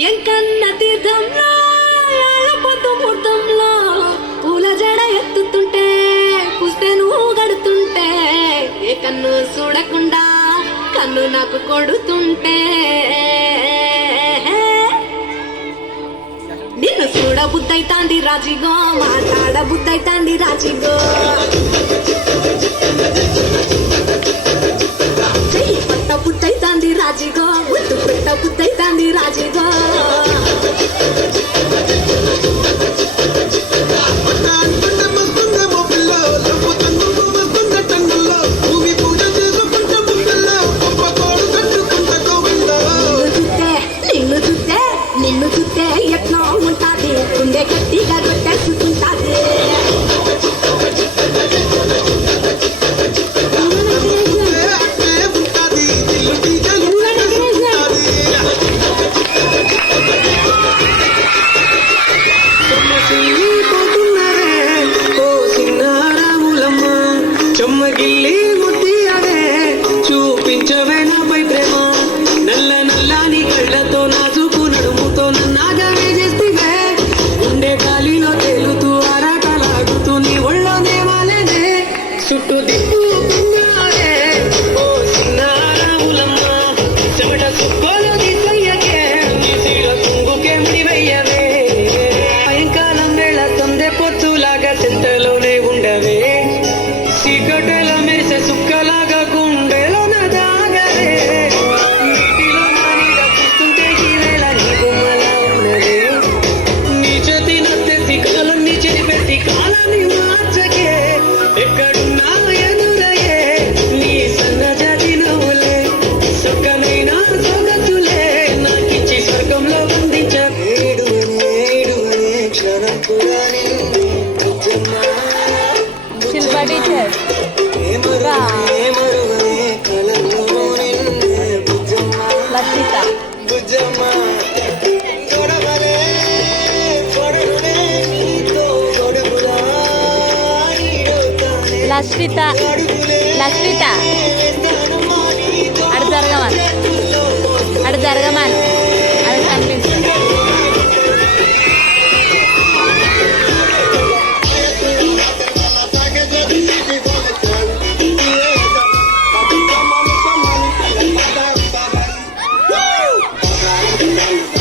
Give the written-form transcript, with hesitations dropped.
ఎంకన్న తీర్థంలో పొద్దు ముహూర్తంలో పూల జడ ఎత్తుతుంటే పుస్తెను గడుతుంటే ఏ కన్ను చూడకుండా కన్ను నాకు కొడుతుంటే నిన్ను చూడ బుద్ధైతాంది రాజిగో మాట్లాడ బుద్ధైతాంది రాజిగో చెయ్యి పట్ట బుద్ధైతాంది రాజిగో ముద్దు పెట్ట బుద్ధైతాంది రాజిగో నిన్ను చూస్తే ఎట్లా ఉంటాది గుండె గట్టిగా కొట్టేసుకుంటాది చెమ్మగిల్లి ముద్దియాడే చూపించవే నాపై ప్రేమ నల్ల నల్లని కళ్ళతో నాజుకు నడుముతో నన్నాగవే చేస్తే గుండె గాలిలో తేలుతూ ఆరాటలాగుతూ నీ ఒళ్ళో దేవాలేనే చుట్టూ దిప్పుకున్నాడే ఓ చిన్నారాములమ్మ చెమట సుక్కోలు తీసయ్యకే నీసిలో తుంగుకే ముడివయ్యవే సాయంకాలం వేళ తొందె పొత్తులాగా చెంతలోనే ఉండవే చీకటల మెరిసే సుక్కలాగా గుండెలో నదాగరే నీటిలో నానిద చూస్తుంటే ఈ వేళ నీ గుమ్మలా ఉన్నదే నీ చేతి నత్తెత్తి కాలాన్ని చెరిపెట్టి కాలాన్ని మార్చకే ఎక్కడున్నా ఎదురయ్యే నీ సన్నజాతి నవ్వులే సొక్కనైనా సొగతులే నాకిచ్చి స్వర్గంలో బంధించ క్షణం కూడా శిల్పా టీచర్ లక్షిత లక్షిత లక్షిత అడు జరగమని అది కనిపిస్తుంది Thank you.